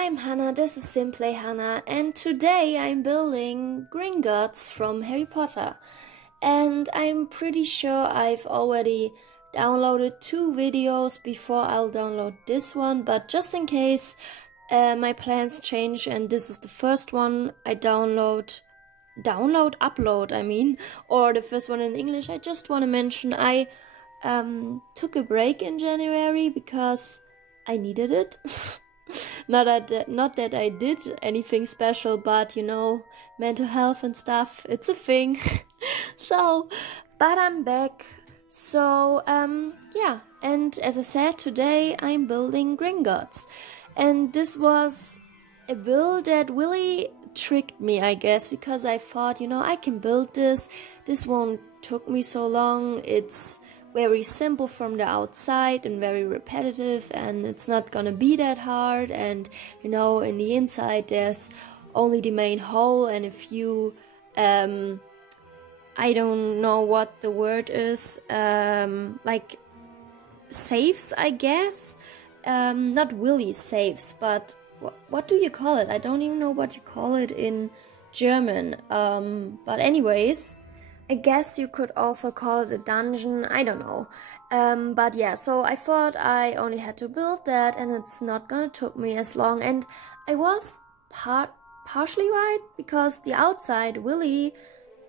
I'm Hannah, this is Simply Hannah, and today I'm building Gringotts from Harry Potter. And I'm pretty sure I've already downloaded 2 videos before I'll download this one, but just in case my plans change and this is the first one I upload, or the first one in English, I just want to mention I took a break in January because I needed it. Not that I did anything special, but you know, mental health and stuff, it's a thing. But I'm back. Yeah, and as I said, today I'm building Gringotts. And this was a build that really tricked me, I guess, because I thought, you know, I can build this. This won't took me so long. It's very simple from the outside and very repetitive, and it's not gonna be that hard. And you know, in the inside there's only the main hole and a few I don't know what the word is, like safes, I guess. Not really safes, but what do you call it? I don't even know what you call it in German. But anyways, I guess you could also call it a dungeon, I don't know. But yeah, so I thought I only had to build that and it's not gonna took me as long. And I was partially right, because the outside really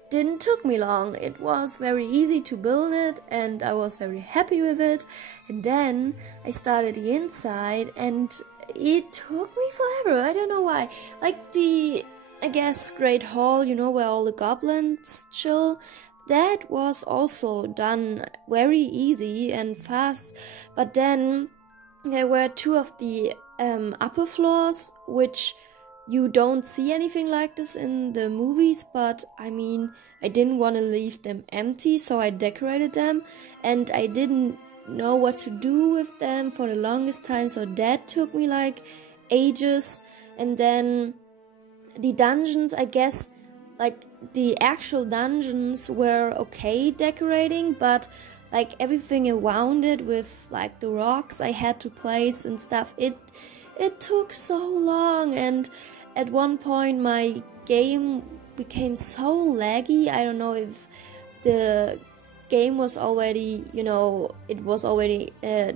didn't took me long. It was very easy to build it and I was very happy with it. And then I started the inside and it took me forever. I don't know why. Like the, I guess, Great Hall, you know, where all the goblins chill, that was also done very easy and fast. But then there were 2 of the upper floors, which you don't see anything like this in the movies, but I mean, I didn't want to leave them empty, so I decorated them, and I didn't know what to do with them for the longest time, so that took me like ages. And then the dungeons, I guess, like the actual dungeons were okay decorating, but like everything around it with like the rocks I had to place and stuff, it took so long. And at one point my game became so laggy. I don't know if the game was already, you know, it was already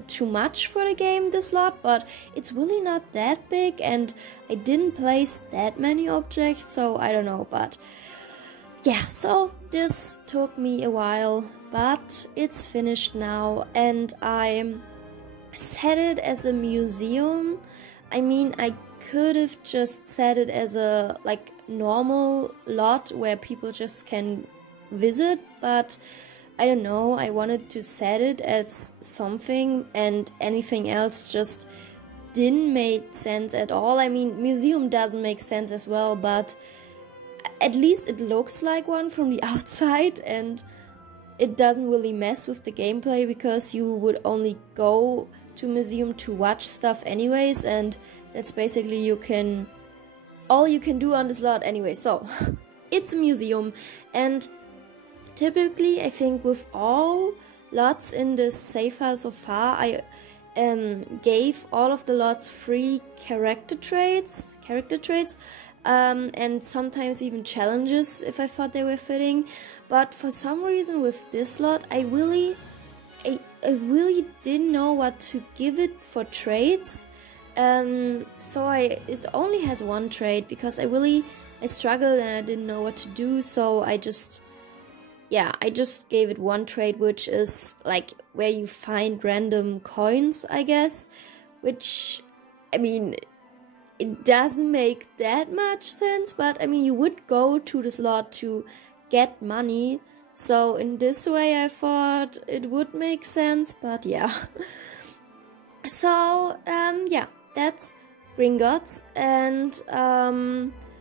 too much for the game, this lot, but it's really not that big and I didn't place that many objects, so I don't know. But yeah, so this took me a while, but it's finished now and I set it as a museum. I mean, I could have just set it as a like normal lot where people just can visit, but I don't know, I wanted to set it as something, and anything else just didn't make sense at all. I mean, museum doesn't make sense as well, but at least it looks like one from the outside, and it doesn't really mess with the gameplay, because you would only go to museum to watch stuff anyways, and that's basically all you can do on this lot anyway. So it's a museum, and typically I think with all lots in this save file so far, I gave all of the lots 3 character traits, and sometimes even challenges if I thought they were fitting. But for some reason with this lot, I really didn't know what to give it for traits. So it only has 1 trait, because I struggled and I didn't know what to do, so I just gave it 1 trait, which is like where you find random coins, I guess, which, I mean, it doesn't make that much sense, but I mean, you would go to the slot to get money, so in this way I thought it would make sense. But yeah. So yeah, that's Gringotts. And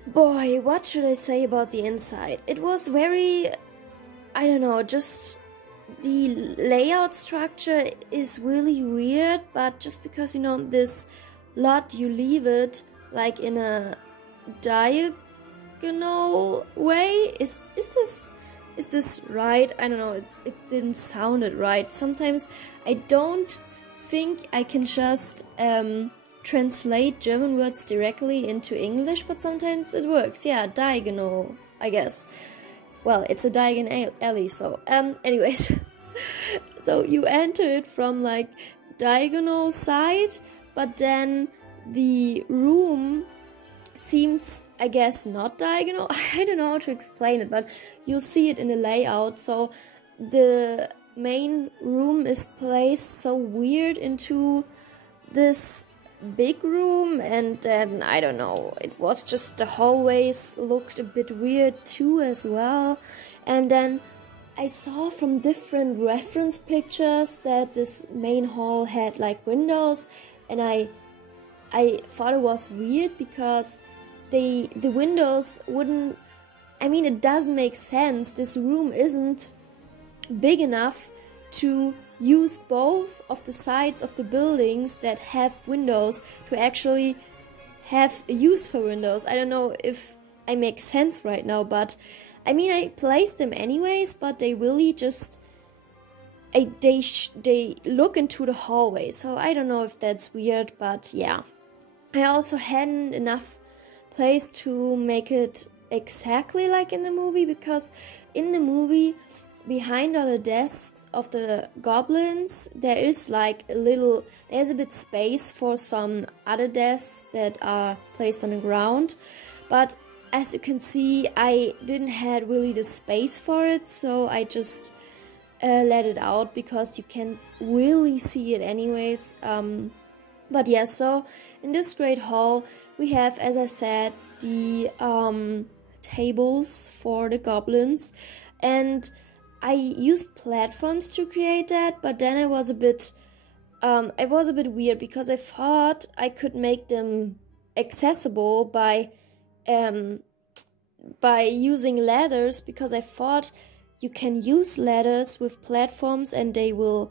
boy, what should I say about the inside? It was very, I don't know, just the layout structure is really weird, but just because, you know, this lot, you leave it like in a diagonal way. Is this right? I don't know, it didn't sound it right. Sometimes I don't think I can just translate German words directly into English, but sometimes it works. Yeah, diagonal, I guess. Well, it's a diagonal alley, so anyways. So you enter it from like diagonal side, but then the room seems, I guess, not diagonal. I don't know how to explain it, but you'll see it in the layout. So the main room is placed so weird into this big room, and then I don't know, it was just the hallways looked a bit weird too as well. And then I saw from different reference pictures that this main hall had like windows, and I thought it was weird because the windows wouldn't, I mean, it doesn't make sense. This room isn't big enough to use both of the sides of the buildings that have windows to actually have a use for windows. I don't know if I make sense right now, but I mean, I placed them anyways, but they really just they look into the hallway. So I don't know if that's weird, but yeah. I also hadn't enough place to make it exactly like in the movie, because in the movie, behind all the desks of the goblins, there's a bit space for some other desks that are placed on the ground. But as you can see, I didn't have really the space for it, so I just let it out because you can really see it anyways. But yeah, so in this great hall, we have, as I said, the tables for the goblins, and I used platforms to create that, but then it was a bit weird because I thought I could make them accessible by using ladders, because I thought you can use ladders with platforms and they will,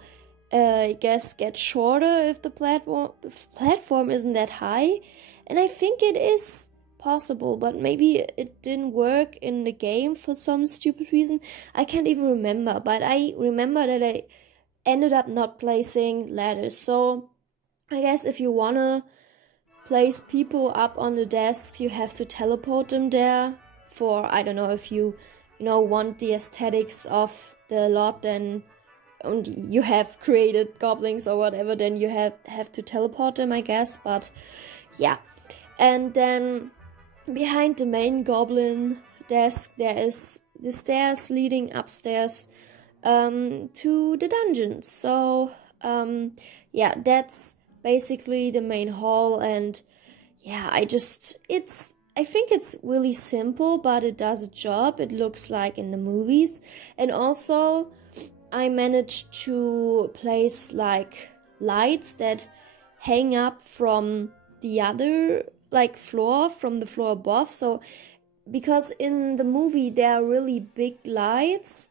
I guess, get shorter if the platform isn't that high. And I think it is possible, but maybe it didn't work in the game for some stupid reason. I can't even remember, but I remember that I ended up not placing ladders. So I guess if you wanna place people up on the desk, you have to teleport them there. For, I don't know, if you want the aesthetics of the lot, then and you have created goblins or whatever, then you have to teleport them, I guess. But yeah, and then behind the main goblin desk, there is the stairs leading upstairs to the dungeons. So yeah, that's basically the main hall. And yeah, I think it's really simple, but it does a job. It looks like in the movies. And also I managed to place like lights that hang up from the other floor, from the floor above. So because in the movie there are really big lights,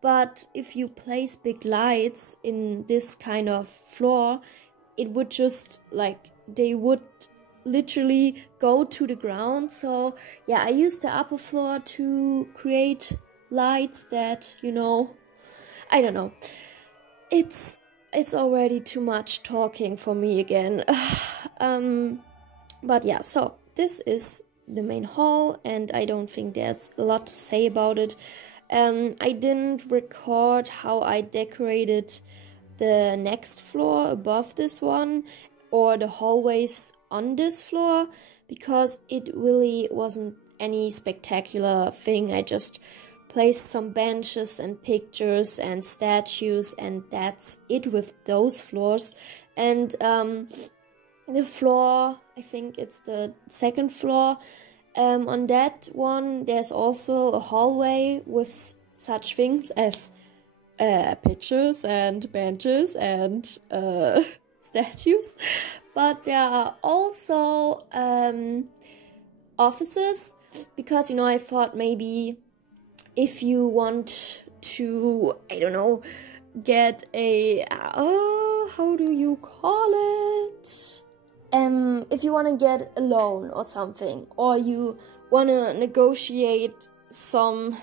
but if you place big lights in this kind of floor, it would just they would literally go to the ground. So yeah, I used the upper floor to create lights that, I don't know. It's already too much talking for me again. But yeah, so this is the main hall, and I don't think there's a lot to say about it. I didn't record how I decorated the next floor above this one, or the hallways on this floor, because it really wasn't any spectacular thing. I just placed some benches and pictures and statues, and that's it with those floors. And the floor, I think it's the second floor, on that one there's also a hallway with such things as pictures and benches and statues, but there are also offices, because I thought maybe if you want to, I don't know, get a how do you call it, if you want to get a loan or something, or you want to negotiate some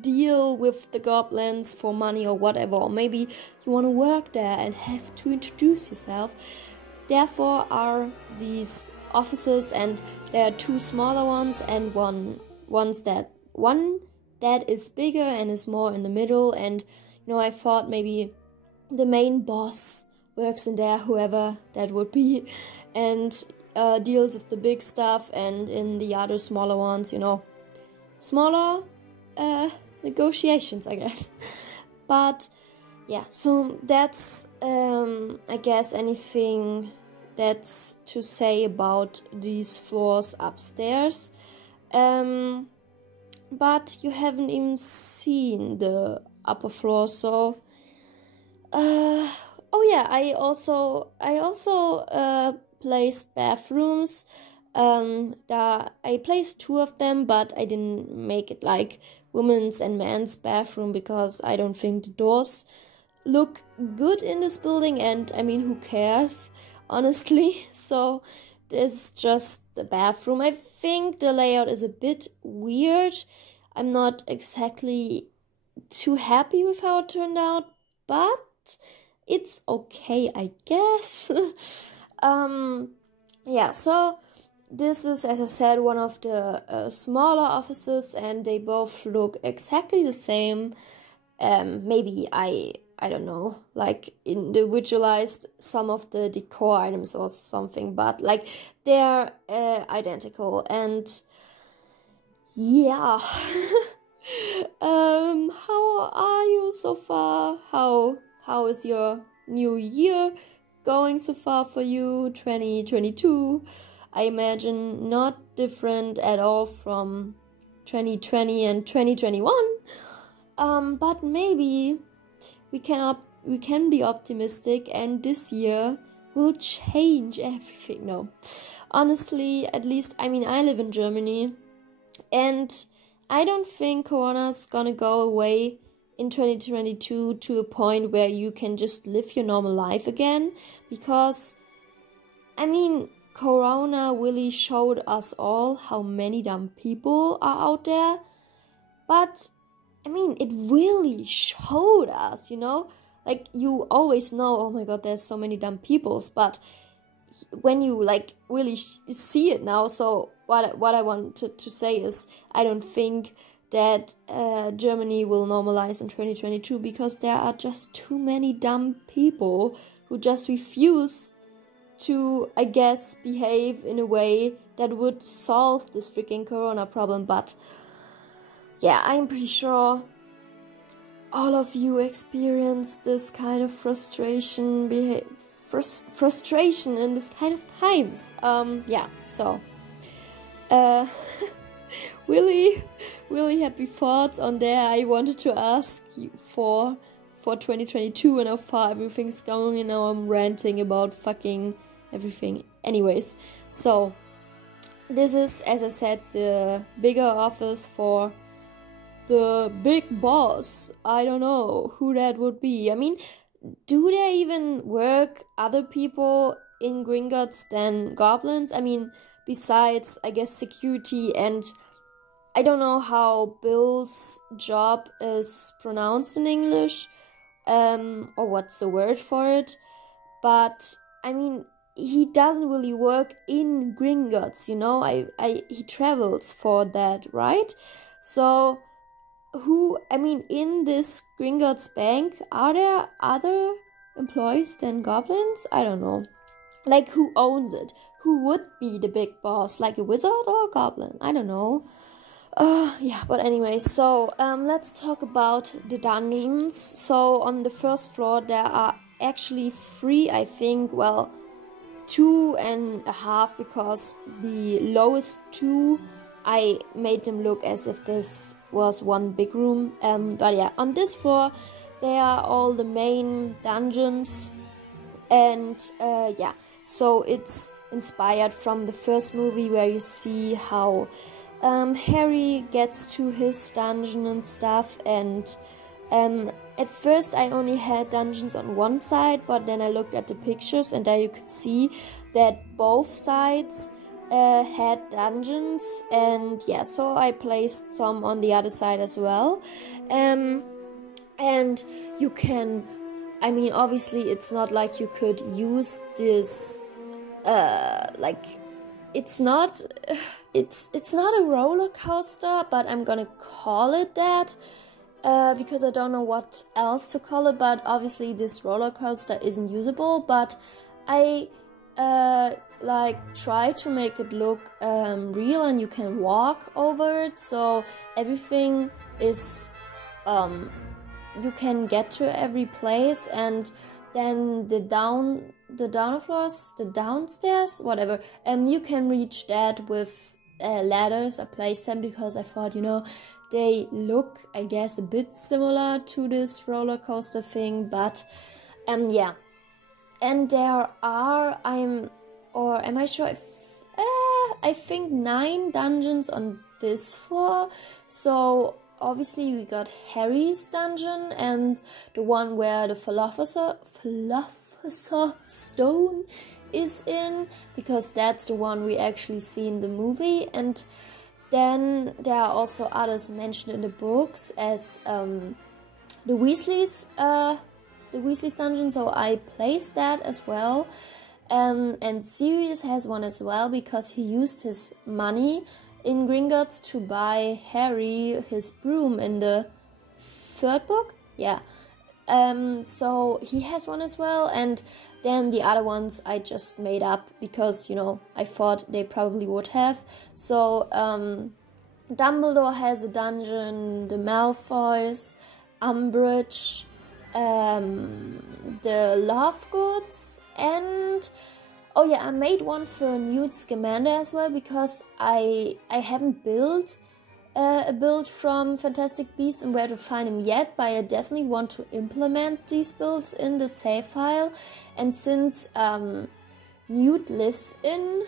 deal with the goblins for money or whatever, or maybe you want to work there and have to introduce yourself, therefore are these offices, and there are 2 smaller ones and one that is bigger and is more in the middle. And I thought maybe the main boss works in there, whoever that would be, and deals with the big stuff, and in the other smaller ones, smaller negotiations, I guess. But yeah, so that's I guess anything that's to say about these floors upstairs. But you haven't even seen the upper floor, so oh yeah, I also placed bathrooms. I placed 2 of them, but I didn't make it like women's and men's bathroom because I don't think the doors look good in this building, and I mean, who cares, honestly? So this is just the bathroom. I think the layout is a bit weird. I'm not exactly too happy with how it turned out, but it's okay, I guess. Yeah, so this is, as I said, one of the smaller offices, and they both look exactly the same. Maybe I don't know, like individualized some of the decor items or something, but like they're identical. And yeah. How are you so far? How is your new year going so far for you? 2022, I imagine not different at all from 2020 and 2021. But maybe we can be optimistic, and this year will change everything. No, honestly, at least, I mean, I live in Germany, and I don't think Corona's gonna go away in 2022 to a point where you can just live your normal life again, because, I mean, Corona really showed us all how many dumb people are out there. But, I mean, it really showed us, like, you always know, oh my god, there's so many dumb peoples, but when you like really see it now. So what I wanted to say is, I don't think that Germany will normalize in 2022, because there are just too many dumb people who just refuse to, I guess, behave in a way that would solve this freaking Corona problem. But yeah, I'm pretty sure all of you experience this kind of frustration in this kind of times. Yeah, so really happy thoughts on there. I wanted to ask you for 2022 and how far everything's going, and now I'm ranting about fucking everything. Anyways, so this is, as I said, the bigger office for the big boss. I don't know who that would be. I mean, do there even work other people in Gringotts than goblins? I mean, besides, I guess, security, and I don't know how Bill's job is pronounced in English, or what's the word for it. But, I mean, he doesn't really work in Gringotts, he travels for that, right? So, in this Gringotts bank, are there other employees than goblins? I don't know. Like, who owns it? Who would be the big boss? Like a wizard or a goblin? I don't know. Yeah, but anyway, so let's talk about the dungeons. So on the first floor there are actually 3, I think. Well, 2.5, because the lowest 2, I made them look as if this was one big room. But yeah, on this floor there are all the main dungeons, and yeah, so it's inspired from the first movie, where you see how Harry gets to his dungeon and stuff. And at first I only had dungeons on one side, but then I looked at the pictures, and there you could see that both sides had dungeons. And yeah, so I placed some on the other side as well. And you can, I mean, obviously it's not like you could use this like it's not a roller coaster, but I'm gonna call it that because I don't know what else to call it. But obviously this roller coaster isn't usable, but I like try to make it look real, and you can walk over it, so everything is you can get to every place. And then the downstairs, whatever, you can reach that with ladders. I placed them because I thought, you know, they look, I guess, a bit similar to this roller coaster thing. But yeah, and there are, am I sure if I think 9 dungeons on this floor. So obviously we got Harry's dungeon and the one where the philosopher's stone is in, because that's the one we actually see in the movie. And then there are also others mentioned in the books, as the Weasleys dungeon, so I placed that as well. And Sirius has one as well, because he used his money in Gringotts to buy Harry his broom in the 3rd book. Yeah. So he has one as well, and then the other ones I just made up because, you know, I thought they probably would have. So Dumbledore has a dungeon, the Malfoys, Umbridge, the Lovegoods, and oh yeah, I made one for Newt Scamander as well, because I haven't built a build from Fantastic Beasts and Where to Find Him yet, but I definitely want to implement these builds in the save file. And since Newt lives in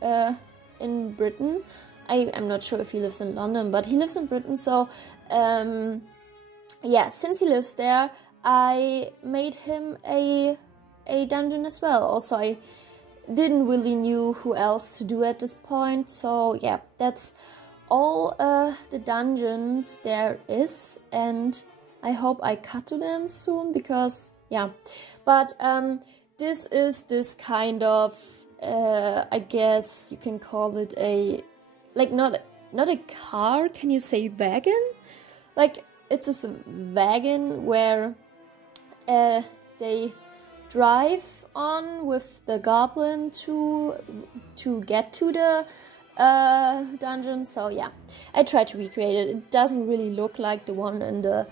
Britain, I'm not sure if he lives in London, but he lives in Britain, so yeah, since he lives there, I made him a dungeon as well. Also, I didn't really knew who else to do at this point, so yeah, that's all the dungeons there is, and I hope I cut to them soon, because yeah. But this is this kind of I guess you can call it a, like, not a car, can you say wagon? Like, it's a wagon where they drive on with the goblin to get to the dungeon. So yeah, I tried to recreate it. It doesn't really look like the one in the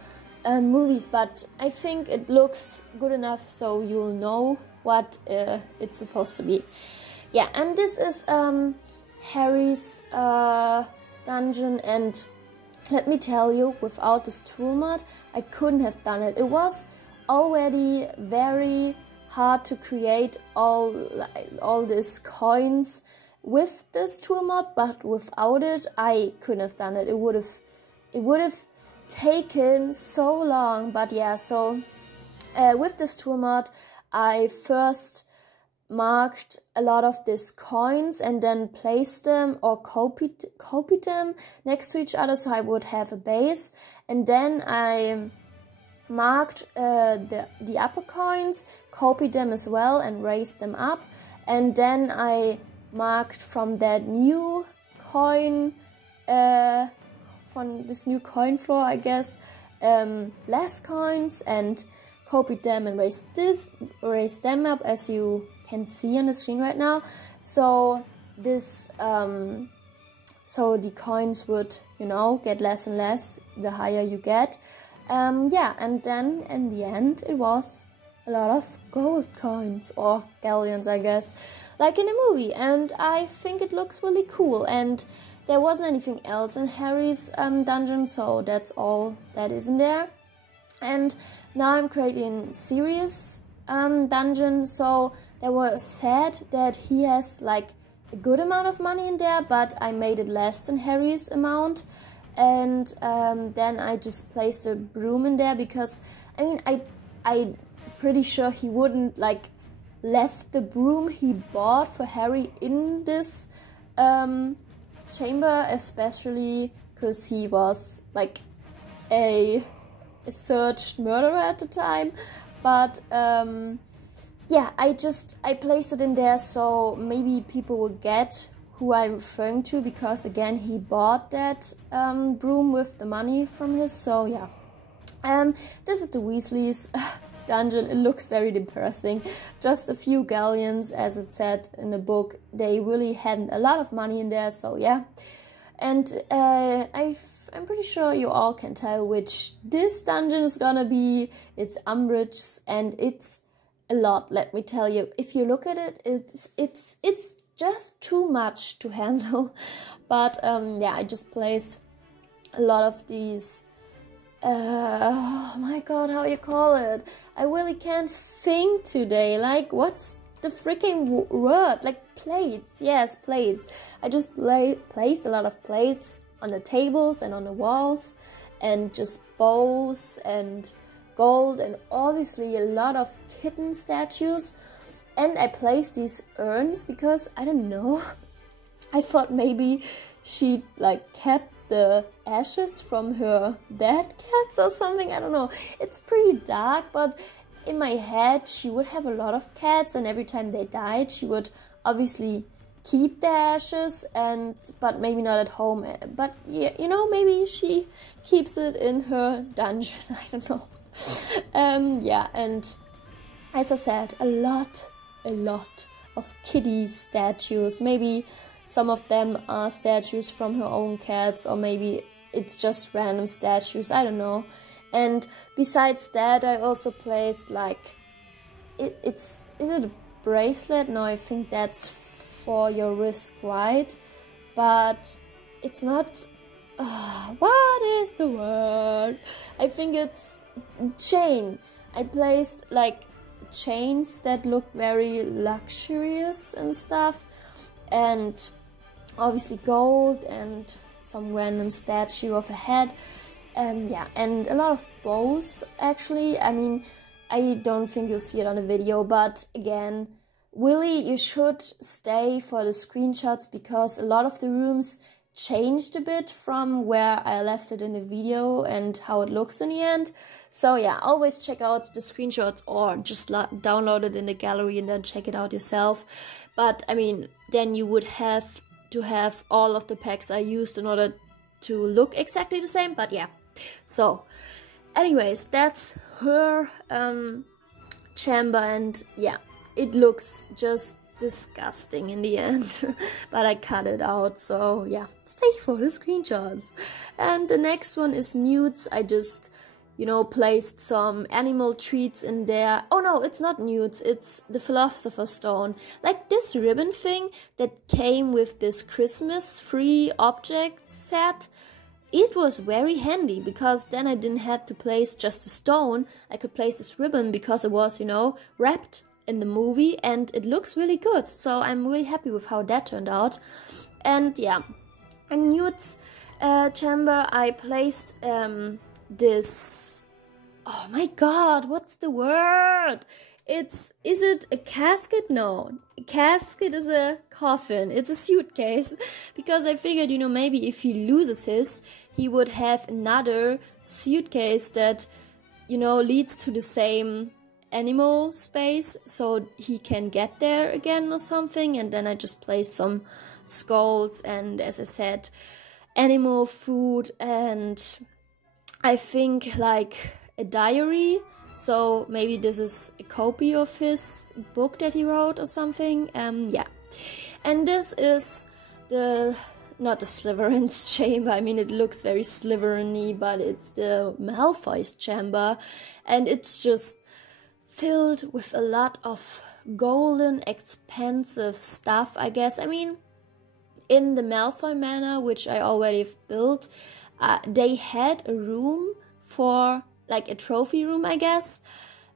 movies, but I think it looks good enough so you'll know what it's supposed to be. Yeah, and this is Harry's dungeon, and let me tell you, without this tool mod, I couldn't have done it. It was already very hard to create all these coins with this tool mod, but without it, I couldn't have done it. It would have taken so long. But yeah, so with this tool mod, I first marked a lot of these coins and then placed them or copied them next to each other, so I would have a base. And then I marked the upper coins, copied them as well and raised them up. And then I marked from that new coin, from this new coin floor, I guess, less coins, and copied them and raised them up, as you can see on the screen right now. So this so the coins would, you know, get less and less the higher you get. Yeah, and then in the end it was a lot of gold coins, or galleons, I guess, like in the movie, and I think it looks really cool. And there wasn't anything else in Harry's dungeon, so that's all that is in there. And now I'm creating Sirius dungeon. So they were said that he has like a good amount of money in there, but I made it less than Harry's amount. And then I just placed a broom in there, because I mean, I'm pretty sure he wouldn't like left the broom he bought for Harry in this chamber, especially because he was like a searched murderer at the time. But yeah, I placed it in there so maybe people will get who I'm referring to, because again he bought that broom with the money from his. So yeah, this is the Weasleys dungeon. It looks very depressing. Just a few galleons, as it said in the book. They really hadn't a lot of money in there. So yeah, and I'm pretty sure you all can tell which this dungeon is gonna be. It's Umbridge's, and it's a lot, let me tell you. If you look at it, it's just too much to handle. But yeah, I just placed a lot of these oh my god, how you call it? I really can't think today. Like, what's the freaking word? Like, plates. Yes, plates. I just placed a lot of plates on the tables and on the walls, and just bows and gold, and obviously a lot of kitten statues. And I placed these urns because, I don't know, I thought maybe she like kept the ashes from her dead cats or something. I don't know. It's pretty dark, but in my head she would have a lot of cats, and every time they died she would obviously keep their ashes, but maybe not at home. But yeah, you know, maybe she keeps it in her dungeon. I don't know. Yeah, and as I said, a lot of kitty statues. Maybe some of them are statues from her own cats, or maybe it's just random statues. I don't know. And besides that, I also placed like is it a bracelet? No, I think that's for your wrist, right? But it's not. What is the word? I think it's chain. I placed like chains that look very luxurious and stuff, and obviously gold, and some random statue of a head. Yeah, and a lot of bows actually. I mean, I don't think you'll see it on the video, but again, Willy, you should stay for the screenshots, because a lot of the rooms changed a bit from where I left it in the video and how it looks in the end. So yeah, always check out the screenshots, or just download it in the gallery and then check it out yourself. But I mean, then you would have to have all of the packs I used in order to look exactly the same. But yeah, so anyways, that's her chamber, and yeah, it looks just disgusting in the end. But I cut it out, so yeah, stay for the screenshots. And the next one is Newts. I just, you know, placed some animal treats in there. Oh no, it's not Newts, it's the Philosopher's Stone. Like this ribbon thing that came with this Christmas free object set. It was very handy, because then I didn't have to place just a stone. I could place this ribbon because it was, you know, wrapped in the movie, and it looks really good. So I'm really happy with how that turned out. And yeah, in Newt's chamber I placed this, oh my god, what's the word? Is it a casket? No, a casket is a coffin. It's a suitcase, because I figured, you know, maybe if he loses his, he would have another suitcase that, you know, leads to the same animal space, so he can get there again or something. And then I just placed some skulls, and as I said, animal food, and I think like a diary. So maybe this is a copy of his book that he wrote or something. Yeah, and this is not the Slytherin's chamber. I mean, it looks very Slytherin-y, but it's the Malfoy's chamber, and it's just filled with a lot of golden, expensive stuff, I guess. I mean, in the Malfoy Manor, which I already built, they had a room for like a trophy room, I guess.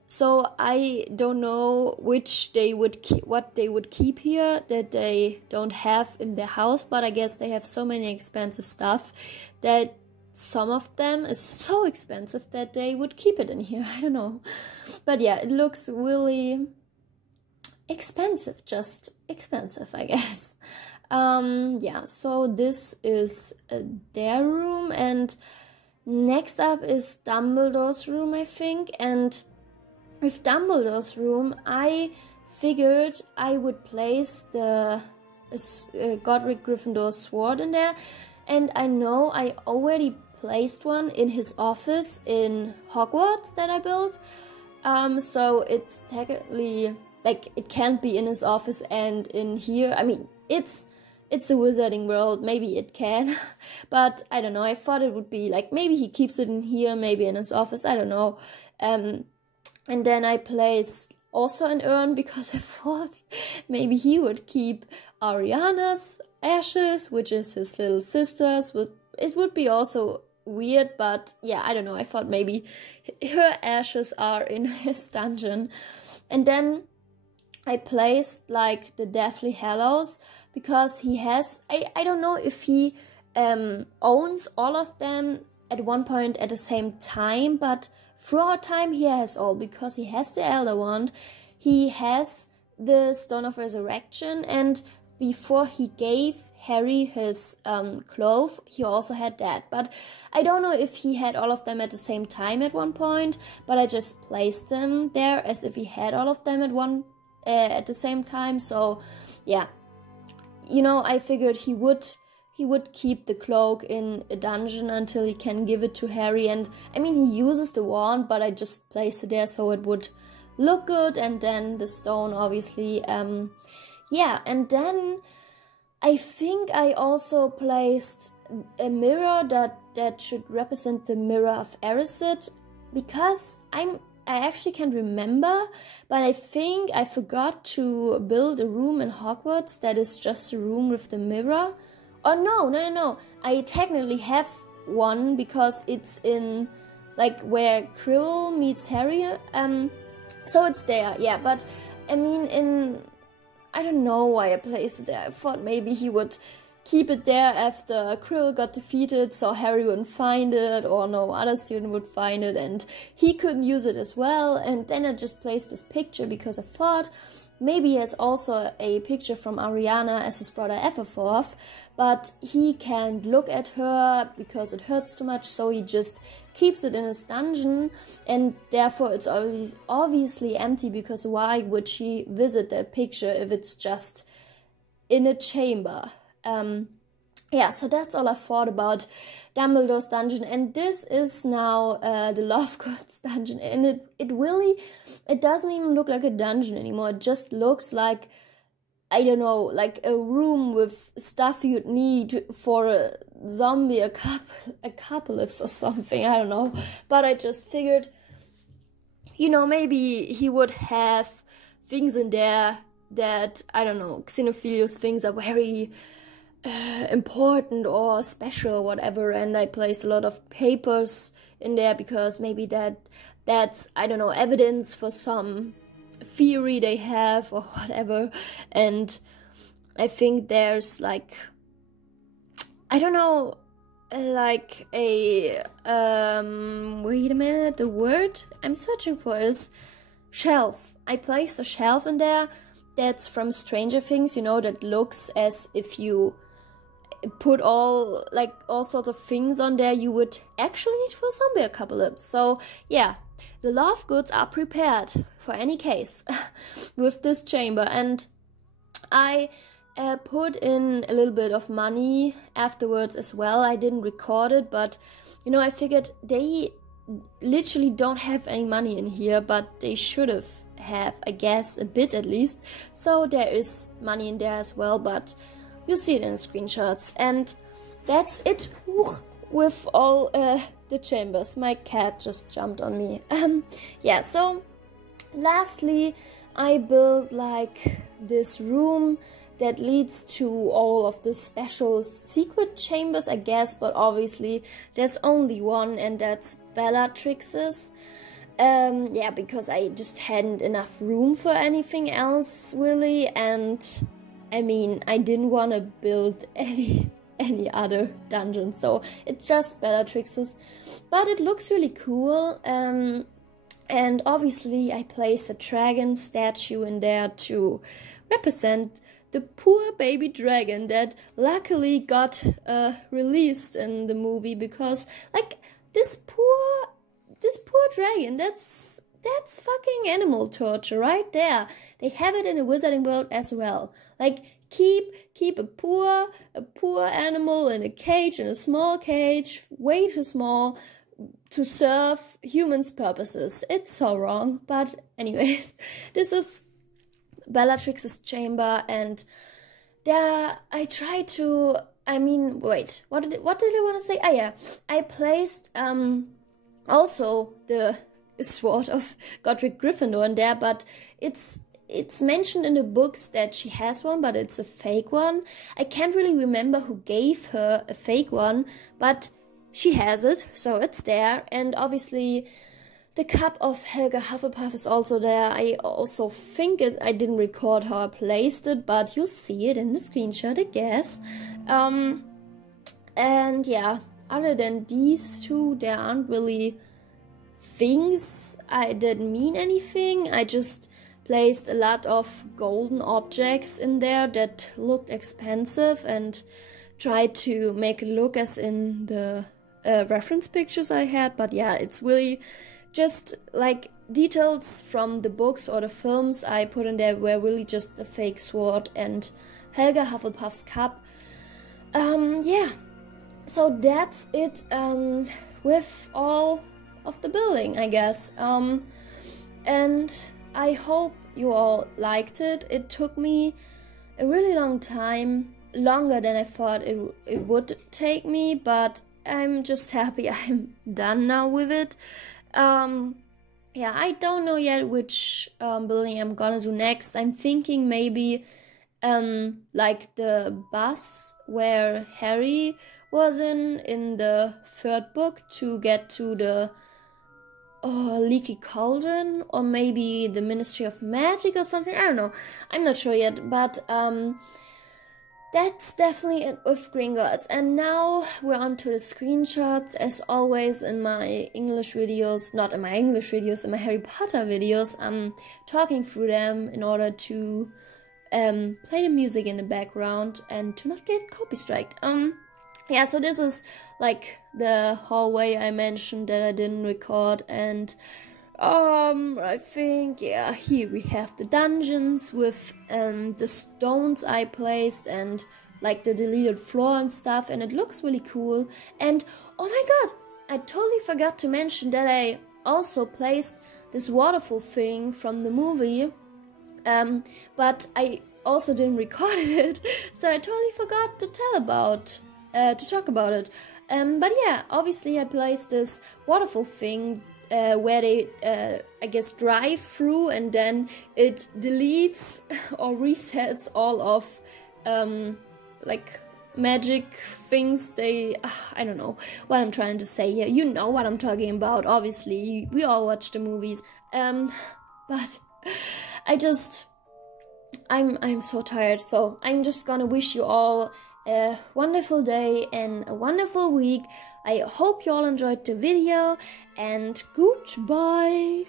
So I don't know which they would what they would keep here that they don't have in their house, but I guess they have so many expensive stuff that some of them is so expensive that they would keep it in here. I don't know. But yeah, it looks really expensive, just expensive, I guess. Yeah, so this is their room, and next up is Dumbledore's room, I think. And with Dumbledore's room, I figured I would place the Godric Gryffindor's sword in there, and I know I already placed one in his office in Hogwarts that I built. So it's technically, like, it can't be in his office and in here. I mean, it's a Wizarding World, maybe it can, but I don't know. I thought it would be like, maybe he keeps it in here, maybe in his office, I don't know. And then I placed also an urn because I thought maybe he would keep Ariana's ashes, which is his little sister's. It would be also weird, but yeah, I don't know. I thought maybe her ashes are in his dungeon. And then I placed like the Deathly Hallows because he has, I don't know if he owns all of them at one point at the same time, but throughout time he has all, because he has the Elder Wand, he has the Stone of Resurrection, and before he gave Harry his cloth, he also had that. But I don't know if he had all of them at the same time at one point, but I just placed them there as if he had all of them at the same time. So yeah, you know, I figured he would keep the cloak in a dungeon until he can give it to Harry. And I mean, he uses the wand, but I just placed it there so it would look good. And then the stone, obviously. Yeah, and then I think I also placed a mirror that should represent the Mirror of Erised, because I actually can't remember, but I think I forgot to build a room in Hogwarts that is just a room with the mirror. Oh no, I technically have one because it's in like where Krill meets Harry, so it's there, yeah. But I mean, I don't know why I placed it there. I thought maybe he would keep it there after Krill got defeated, so Harry wouldn't find it, or no other student would find it, and he couldn't use it as well. And then I just placed this picture because I thought maybe he has also a picture from Ariana as his brother Everforth, but he can't look at her because it hurts too much, so he just keeps it in his dungeon, and therefore it's obviously empty, because why would she visit that picture if it's just in a chamber? Yeah, so that's all I thought about Dumbledore's dungeon, and this is now the Lovegood's dungeon, and it doesn't even look like a dungeon anymore. It just looks like, I don't know, like a room with stuff you'd need for a zombie apocalypse or something, I don't know. But I just figured, you know, maybe he would have things in there that, I don't know, Xenophilius thinks are very important or special or whatever, and I place a lot of papers in there because maybe that's, I don't know, evidence for some theory they have or whatever. And I think there's like, I don't know, like a wait a minute, the word I'm searching for is shelf. I placed a shelf in there that's from Stranger Things, you know, that looks as if you put all sorts of things on there you would actually need for a zombie apocalypse. So yeah, the Lovegoods are prepared for any case with this chamber. And I put in a little bit of money afterwards as well. I didn't record it, but you know, I figured they literally don't have any money in here, but they should have, I guess, a bit at least. So there is money in there as well, but you see it in the screenshots. And that's it with all the chambers. My cat just jumped on me. Yeah, so lastly, I built like this room that leads to all of the special secret chambers, I guess, but obviously there's only one, and that's Bellatrix's. Yeah, because I just hadn't enough room for anything else really, and I mean, I didn't want to build any other dungeon, so it's just Bellatrix's. But it looks really cool, and obviously I placed a dragon statue in there to represent the poor baby dragon that luckily got released in the movie, because like this poor dragon, that's that's fucking animal torture right there. They have it in the Wizarding World as well. Like, keep a poor animal in a cage, in a small cage, way too small to serve humans' purposes. It's so wrong. But anyways, this is Bellatrix's chamber, and there I try to. I mean, wait. What did I want to say? Ah, yeah, I placed also the sword of Godric Gryffindor in there, but it's mentioned in the books that she has one, but it's a fake one. I can't really remember who gave her a fake one, but she has it, so it's there. And obviously the cup of Helga Hufflepuff is also there. I also think I didn't record how I placed it, but you'll see it in the screenshot, I guess. And yeah, other than these two, there aren't really things I didn't mean anything. I just placed a lot of golden objects in there that looked expensive and tried to make it look as in the reference pictures I had. But yeah, it's really just like details from the books or the films I put in there were really just the fake sword and Helga Hufflepuff's cup. Yeah, so that's it with all of the building, I guess. And I hope you all liked it. It took me a really long time, longer than I thought it would take me, but I'm just happy I'm done now with it. Yeah, I don't know yet which building I'm gonna do next. I'm thinking maybe like the bus where Harry was in the third book to get to the Leaky Cauldron, or maybe the Ministry of Magic or something. I don't know. I'm not sure yet, but that's definitely it with Gringotts. And now we're on to the screenshots. As always in my English videos, not in my English videos, in my Harry Potter videos, I'm talking through them in order to play the music in the background and to not get copy striked. Yeah, so this is like the hallway I mentioned that I didn't record, and I think, yeah, here we have the dungeons with the stones I placed and like the deleted floor and stuff, and it looks really cool. And oh my god, I totally forgot to mention that I also placed this waterfall thing from the movie, but I also didn't record it, so I totally forgot to talk about it. But yeah, obviously I placed this waterfall thing where they, I guess, drive through, and then it deletes or resets all of, like, magic things. I don't know what I'm trying to say here. You know what I'm talking about, obviously. We all watch the movies. But I'm so tired, so I'm just gonna wish you all a wonderful day and a wonderful week. I hope you all enjoyed the video, and goodbye.